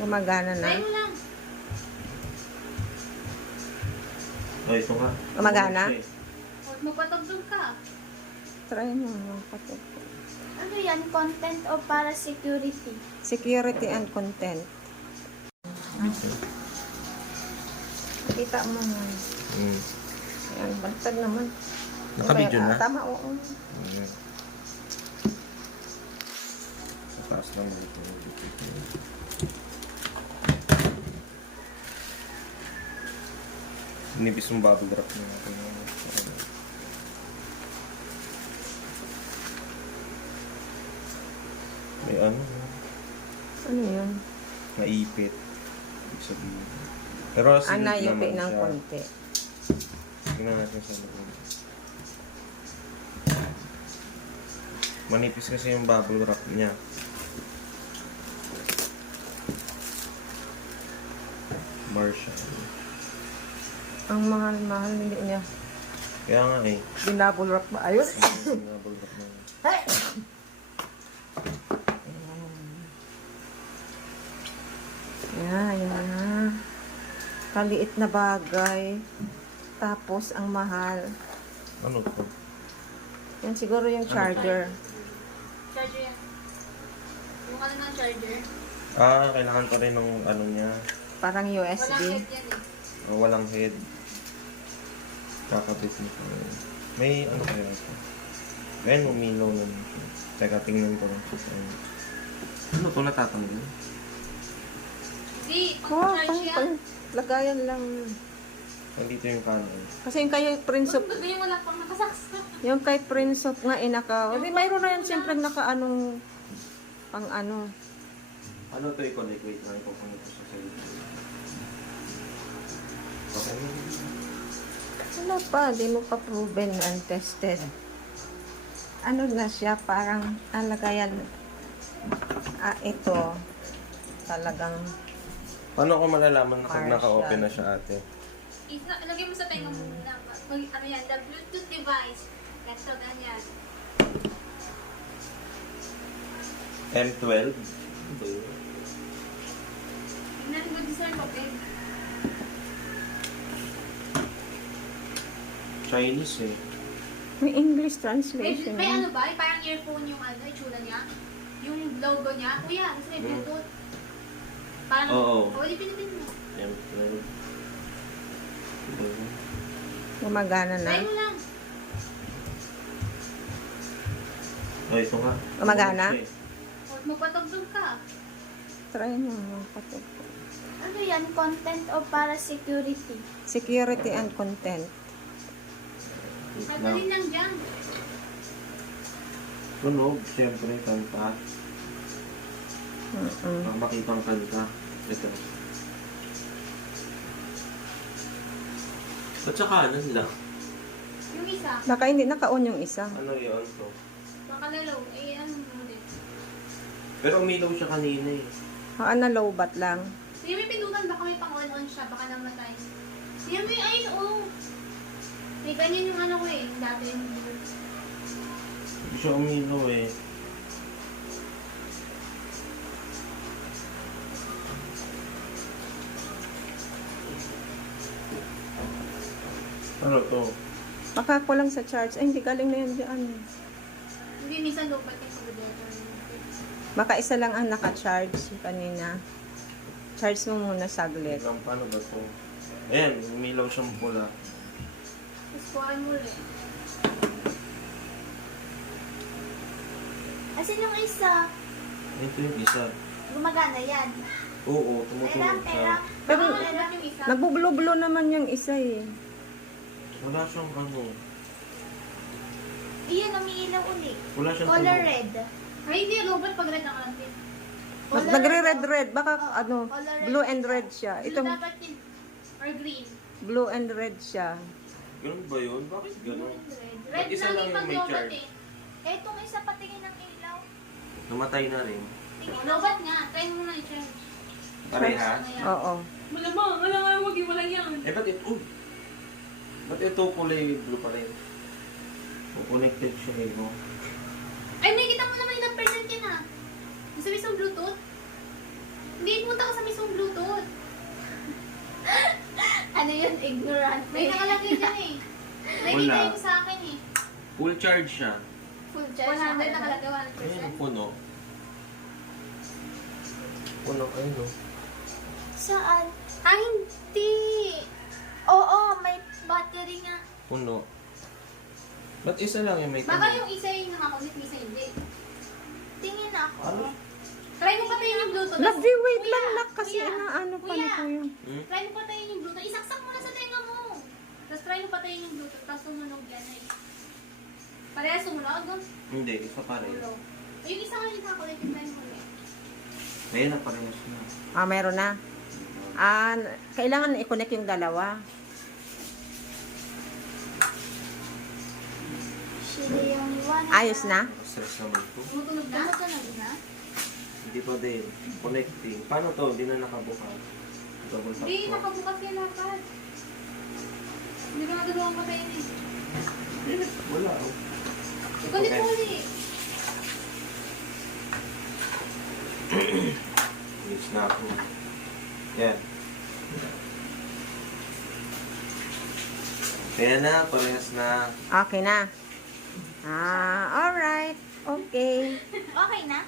Gumagana na. Try mo lang. Oh, ito nga. Gumagana? Huwag magpatugtog ka. Try mo. Patog. Ano yan? Content o para security? Security and content. Kita mo nga. Ayan, bantad naman. Naka-video na? Tama, oo. Sa taas lang dito. Nibis yung bubble wrap na natin. May ano? Ano yun? Naipit. Ibig sabihin. Pero silid Anayupi naman ng siya. konti. Tingnan natin sa loob. Manipis kasi yung bubble wrap niya. Marshall. Ang mahal-mahal hindi niya. Kaya nga eh. Binabble wrap ba? Ayun. Bubble wrap na. Yan. Kaliit na bagay. Tapos, ang mahal. Ano to? Yan siguro yung charger. Charger yan. Yung ano ng charger. Kailangan pa rin ng ano niya. Parang Walang USB. head yan eh. Walang head. Kakabit mo pa. May ano kaya ito? Ayan, umilaw naman siya. Teka, tingnan ko lang. Ano to natatanggal? Hindi, Oh, pang-charge yan. lagayan lang. Nandito yung canon. Kasi yung kay Prince of, Sabi mo lang pang nakasaks. yung kay Prince of nga inaka. Hindi, mayroon na yan siyempre naka-anong, pang ano. Ano to i-connect? Wait lang, ipapangit ko sa side. Okay. Wala pa, di mo pa proven and tested. Ano na siya, parang lagayan. Ito, talagang Paano ko malalaman na pag Marshall. naka-open na siya ate? Lagay mo sa tenga mo na. Ano yan, the Bluetooth device. Ganito, ganyan. M12? Tingnan mo din sa loob. Chinese eh. may English May translation. ano ba? Parang earphone yung ano, itsura niya. Yung logo niya. Kuya, kasi may Bluetooth. Parang, Oo. Di pinipin mo. M12. Gumagana na. Try mo lang. Oh, ito nga. Gumagana? Siya eh. Huwag magpatugtog ka. Try mo. Patog. Ano yan? Content o para security? Security and content. Wait lang. Pagdalin lang dyan. Tunog, siyempre, kanta. Pag makita ang kanta. Ito. Ba't sa kanan lang? Yung isa, Baka hindi naka-on yung isa. Ano yun to? makalalaw. Ano mo ulit. Pero umilaw siya kanina eh. Na low bat lang. Sige, may pindutan. Baka may pang-on-on siya. Baka namatay. Sige, may ayun, oh. May ganyan yung ano ko eh. Dati yung Hindi siya umilaw eh. Ano to? Baka ko lang sa charge. Ay, hindi galing na yan dyan. Hindi, minsan lobat yung pag-data. Baka isa lang ang naka-charge kanina. Charge mo muna saglit. Lang, paano ba to? Ayan, umilaw siyang pula. Tapos kuhaan mo ulit. Asin yung isa? Ito yung isa. Gumagana yan. Oo, tumutulog siya. Pero Baka malabat yung isa. nagbubulo-bulo naman yung isa eh. Wala siyang ano. Iyan, umiilaw ulit. Wala siyang Color tunog. red. Ay, hindi. Lobat pag red ang alantin. Nagre-red-red. Baka ano, Color red. blue and red siya. Blue Itong dapat yun. Or green. blue and red siya. Ganun ba yun? Bakit ganun? Red. Ba't Red isa lang lang yung yung pag may lobat charge? eh. Eh, itong isa patingin ng ilaw. Namatay na rin. Tingin Lobat nga. Try mo na i-charge. Parehas? Oo. Malamang. Alam wag yung wala yan. Eh, ba't ito? Uy! Ba't ito kulay blue pa rin? Connected siya eh, no? Ay, may kita mo naman ilang percent yan ah. Sabi sa Bluetooth. Hindi, punta ka sa mismo ano yun, ignorant. May nakalagay dyan eh. Nakikita Wala. yung sa akin eh. Full charge siya. Full charge. 100 nakalagay, Ayun, 100%. puno. Puno, ayun o. Saan? Ah, hindi! Oo, may battery nga. Puno. Ba't isa lang yung may Baka puno? yung isa yung nakakulit, yung isa hindi. Tingin ako. Ano? Try mo patayin yung Bluetooth. Love, wait Kuya, lang nak kasi kuya, inaano pa ni kuya. Kuya. Hmm? Try mo patayin yung Bluetooth. Isaksak mo na sa tenga mo. Tapos try mo patayin yung Bluetooth. Tapos sumunog yan eh. Parehas sumunog? Hindi, isa pa rin. Ulo. Yung isa nga yung nakakulit, yung try mo ulit. Ayun na, parehas na. Ah, meron na. Ah, kailangan i-connect yung dalawa. Sila yung one. Ayos na? Stress naman po. Tumutunog na? Tumutunog na? Hindi pa din. Connecting. Paano to? Hindi na nakabukas. Double tap Hindi, to. nakabukas yan lahat. Hindi ko nagagawang patayin eh. Wala oh. Ikulit mo Okay. ulit. Yes na ako. Yan. Kaya na, parehas na. Okay na. Ah, alright. Okay. Okay na?